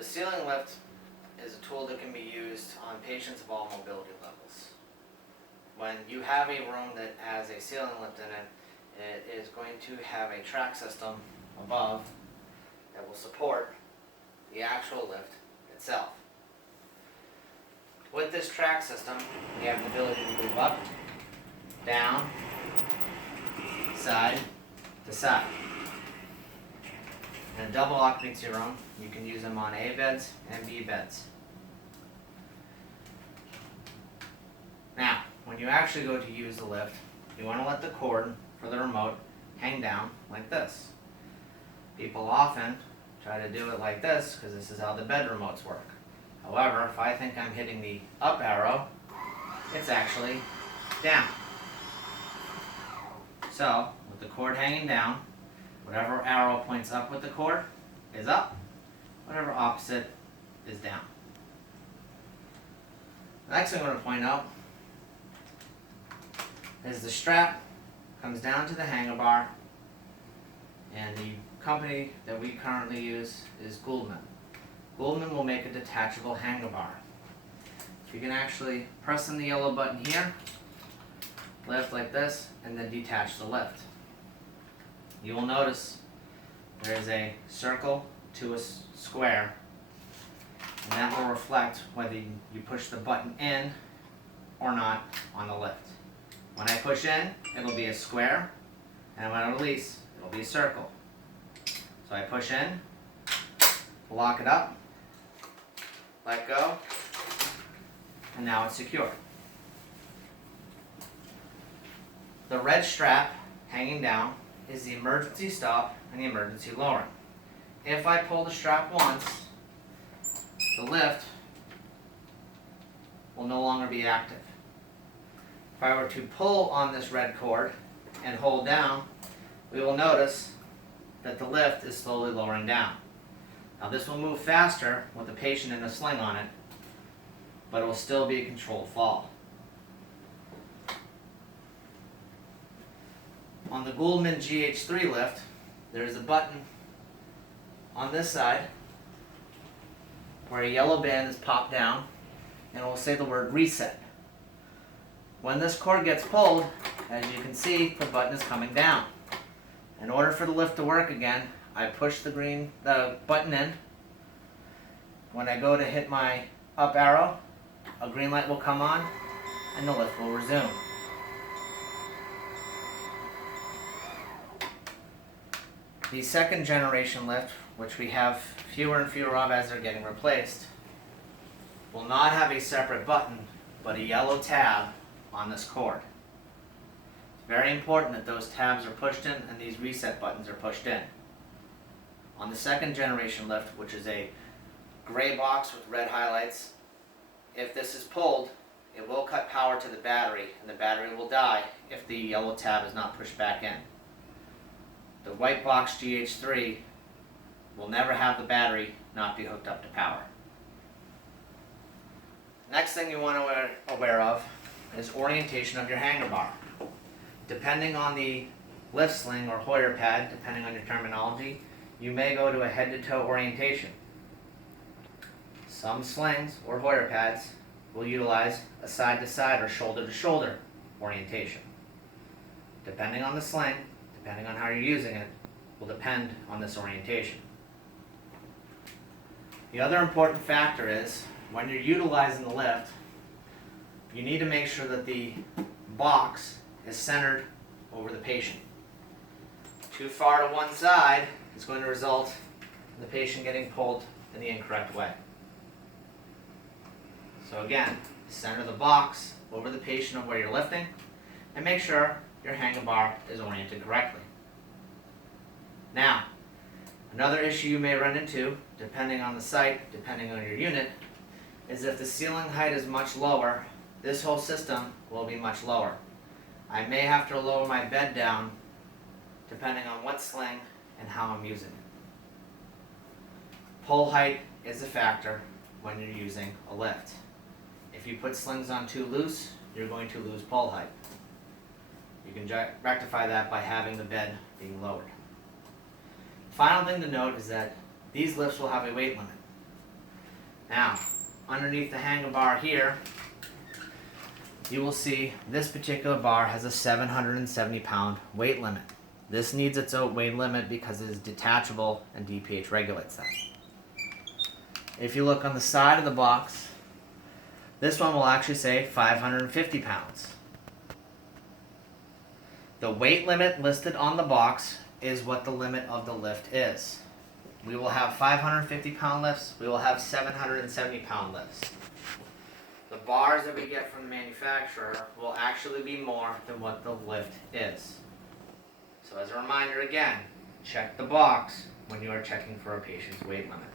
The ceiling lift is a tool that can be used on patients of all mobility levels. When you have a room that has a ceiling lift in it, it is going to have a track system above that will support the actual lift itself. With this track system, you have the ability to move up, down, side to side. In a double occupancy room, you can use them on A beds and B beds. Now, when you actually go to use the lift, you want to let the cord for the remote hang down like this. People often try to do it like this because this is how the bed remotes work. However, if I think I'm hitting the up arrow, it's actually down. So, with the cord hanging down, whatever arrow points up with the cord is up, whatever opposite is down. The next thing I want to point out is the strap comes down to the hanger bar, and the company that we currently use is Gouldman. Gouldman will make a detachable hanger bar. You can actually press on the yellow button here, lift like this, and then detach the lift. You will notice there is a circle to a square, and that will reflect whether you push the button in or not on the lift. When I push in, it'll be a square, and when I release, it'll be a circle. So I push in, lock it up, let go, and now it's secure. The red strap hanging down is the emergency stop and the emergency lowering. If I pull the strap once, the lift will no longer be active. If I were to pull on this red cord and hold down, we will notice that the lift is slowly lowering down. Now this will move faster with the patient in a sling on it, but it will still be a controlled fall. On the Gouldman GH3 lift, there is a button on this side where a yellow band is popped down, and it will say the word reset. When this cord gets pulled, as you can see, the button is coming down. In order for the lift to work again, I push the button in. When I go to hit my up arrow, a green light will come on and the lift will resume. The second generation lift, which we have fewer and fewer of as they're getting replaced, will not have a separate button, but a yellow tab on this cord. It's very important that those tabs are pushed in and these reset buttons are pushed in. On the second generation lift, which is a gray box with red highlights, if this is pulled, it will cut power to the battery, and the battery will die if the yellow tab is not pushed back in. The white box GH3 will never have the battery not be hooked up to power. Next thing you want to be aware of is orientation of your hanger bar. Depending on the lift sling or Hoyer pad, depending on your terminology, you may go to a head-to-toe orientation. Some slings or Hoyer pads will utilize a side-to-side or shoulder-to-shoulder orientation. Depending on the sling, depending on how you're using it, will depend on this orientation. The other important factor is, when you're utilizing the lift, you need to make sure that the box is centered over the patient. Too far to one side is going to result in the patient getting pulled in the incorrect way. So again, center the box over the patient of where you're lifting, and make sure your hanger bar is oriented correctly. Now, another issue you may run into, depending on the site, depending on your unit, is if the ceiling height is much lower, this whole system will be much lower. I may have to lower my bed down depending on what sling and how I'm using it. Pull height is a factor when you're using a lift. If you put slings on too loose, you're going to lose pull height. You can rectify that by having the bed being lowered. Final thing to note is that these lifts will have a weight limit. Now, underneath the handlebar here, you will see this particular bar has a 770 pound weight limit. This needs its own weight limit because it is detachable and DPH regulates that. If you look on the side of the box, this one will actually say 550 pounds. The weight limit listed on the box is what the limit of the lift is. We will have 550 pound lifts, we will have 770 pound lifts. The bars that we get from the manufacturer will actually be more than what the lift is. So as a reminder again, check the box when you are checking for a patient's weight limit.